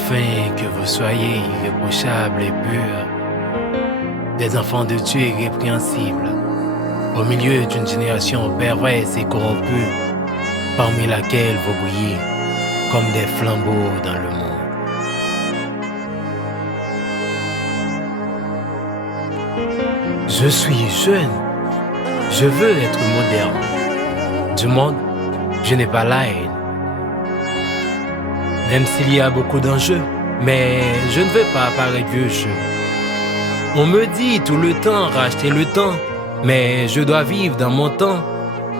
afin que vous soyez irréprochables et purs, des enfants de Dieu irrépréhensibles, au milieu d'une génération perverse et corrompue, parmi laquelle vous brillez comme des flambeaux dans le monde. Je suis jeune, je veux être moderne. Du monde, je n'ai pas la haine. Même s'il y a beaucoup d'enjeux, mais je ne veux pas apparaître vieux jeu. On me dit tout le temps racheter le temps, mais je dois vivre dans mon temps.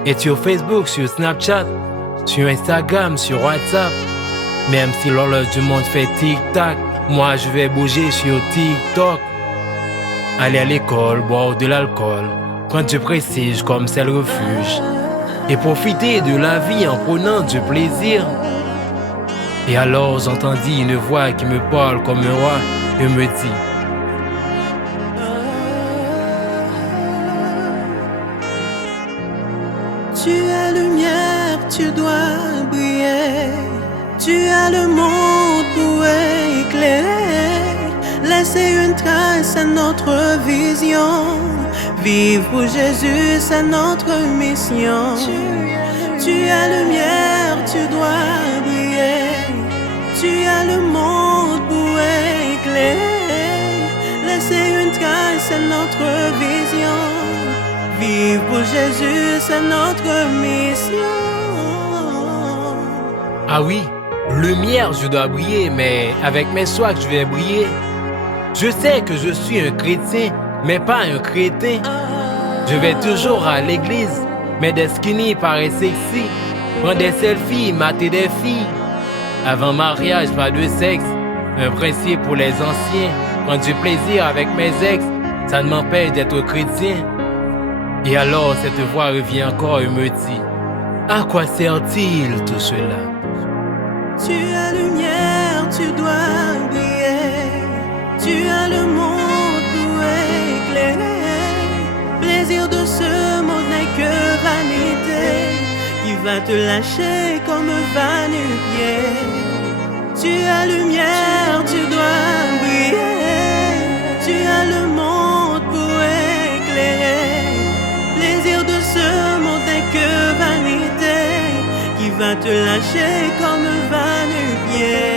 Être sur Facebook, sur Snapchat, sur Instagram, sur WhatsApp. Même si l'horloge du monde fait tic-tac, moi je vais bouger sur TikTok. Aller à l'école, boire de l'alcool, prendre du prestige comme c'est le refuge, et profiter de la vie en prenant du plaisir. Et alors j'entendis une voix qui me parle comme un roi et me dit: Tu es lumière, tu dois briller. Tu as le monde pour éclairer. Laisser une trace à notre vision. Vivre pour Jésus, c'est notre mission. Tu es lumière, tu dois briller. Tu as le monde pour éclairer. Laisser une trace à notre vision. Vivre pour Jésus, c'est notre mission. Ah oui, lumière, je dois briller, mais avec mes soins je vais briller. Je sais que je suis un chrétien, mais pas un crétin. Je vais toujours à l'église, mais des skinny paraissent sexy. Prendre des selfies, mater des filles. Avant mariage, pas de sexe. Un principe pour les anciens. Prendre du plaisir avec mes ex, ça ne m'empêche d'être chrétien. Et alors cette voix revient encore et me dit: à quoi sert-il tout cela? Tu es lumière, tu dois briller. Tu as le monde pour éclairer. Plaisir de ce monde n'est que vanité, qui va te lâcher comme va nu-pied. Tu es lumière, tu dois briller. Tu as le monde pour éclairer. Plaisir de ce monde n'est que vanité, qui va te lâcher comme va nu-pied.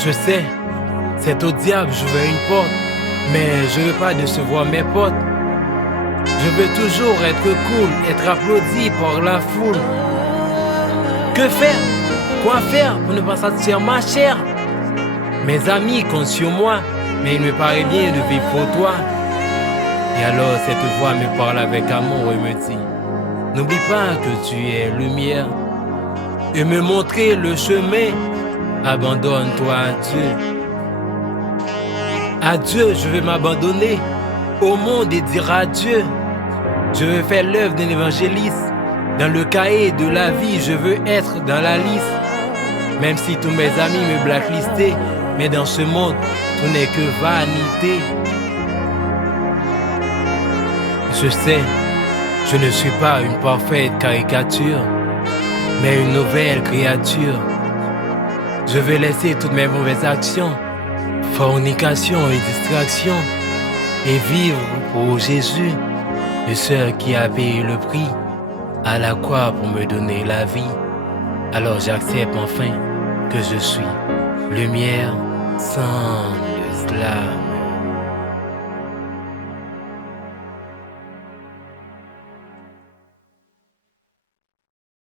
Je sais, c'est au diable je veux une porte, mais je veux pas décevoir mes potes. Je veux toujours être cool, être applaudi par la foule. Que faire? Quoi faire pour ne pas satisfaire ma chair? Mes amis comptent sur moi, mais il me paraît bien de vivre pour toi. Et alors cette voix me parle avec amour et me dit: n'oublie pas que tu es lumière et me montrer le chemin. Abandonne-toi à Dieu. À Dieu, je veux m'abandonner. Au monde et dire adieu. Je veux faire l'œuvre d'un évangéliste. Dans le cahier de la vie, je veux être dans la liste. Même si tous mes amis me blacklistaient, mais dans ce monde, tout n'est que vanité. Je sais, je ne suis pas une parfaite caricature, mais une nouvelle créature. Je veux laisser toutes mes mauvaises actions, fornication et distraction, et vivre pour Jésus, le seul qui a payé le prix à la croix pour me donner la vie. Alors j'accepte enfin que je suis lumière sans le slam.